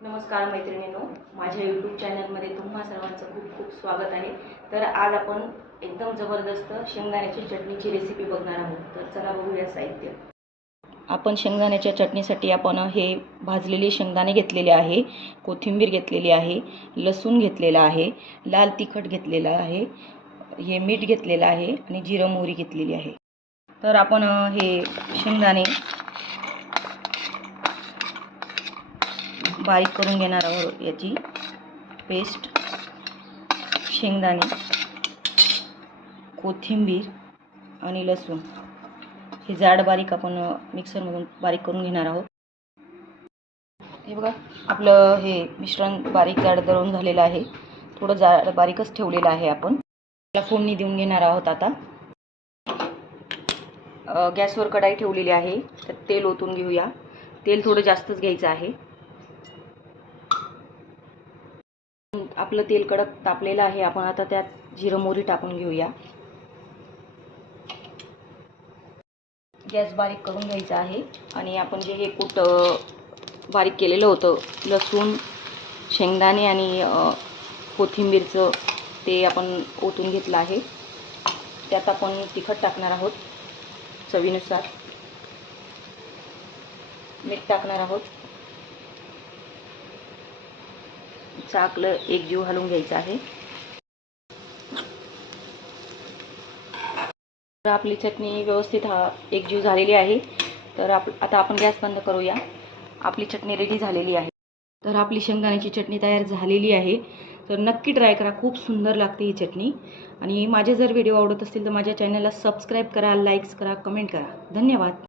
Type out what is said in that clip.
नमस्कार मैत्रिणींनो माझ्या यूट्यूब चॅनलमध्ये तुम्हा सर्वांचं खूप खूप स्वागत आहे. तर आज आपण एकदम जबरदस्त शेंगदाण्याची चटणीची रेसिपी बघणार आहोत. तर चला बघूया साहित्य. आपण शेंगदाण्याच्या चटणीसाठी आपण हे भाजलेले शेंगदाणे घेतलेले आहे कोथिंबीर घेतलेली आहे लसूण घेतलेला आहे लाल तिखट घेतलेलं आहे हे मीठ घेतलेलं आहे आणि जिरं मोहरी घेतलेली आहे. तर आपण हे शेंगदाणे बारीक करून घेणार आहोत याची पेस्ट. शेंगदाणे कोथिंबीर आणि लसूण. हे जाड बारीक आपण मिक्सरमधून बारीक करून घेणार आहोत. हे बघा आपलं हे मिश्रण बारीक जाड दळून झालेलं आहे. थोडं जाड बारीकच ठेवलेलं आहे आपण. त्याला फोडणी देऊन घेणार आहोत आता. गॅसवर कढाई ठेवलेली आहे. तर तेल ओतून घेऊया. तेल थोडं जास्तच घ्यायचं आहे. आपलं तेल कडक तापलेलं आहे. आपण आता त्यात जिरं मोहरी टाकून घेऊया. गॅस बारीक करून घ्यायचा आहे. आणि आपण जे हे कूट बारीक केलेलं होतं लसूण शेंगदाणे आणि कोथिंबीरचं ते आपण ओतून घेतलं आहे. त्यात आपण तिखट टाकणार आहोत चवीनुसार. मीठ टाकणार आहोत. चाकलं एक जीव घालून घ्यायचं आहे. तर आपली चटणी व्यवस्थित हा एक जीव झालेली आहे. तर आप आता आपण गॅस बंद करूया. आपली चटणी रेडी झालेली आहे. तर आपली शेंगदाण्याची चटणी तयार झालेली आहे. तर नक्की ट्राय करा. खूप सुंदर लागते ही चटणी. आणि माझे जर व्हिडिओ आवडत असतील तर माझ्या चॅनलला सबस्क्राईब करा लाईक्स करा कमेंट करा. धन्यवाद.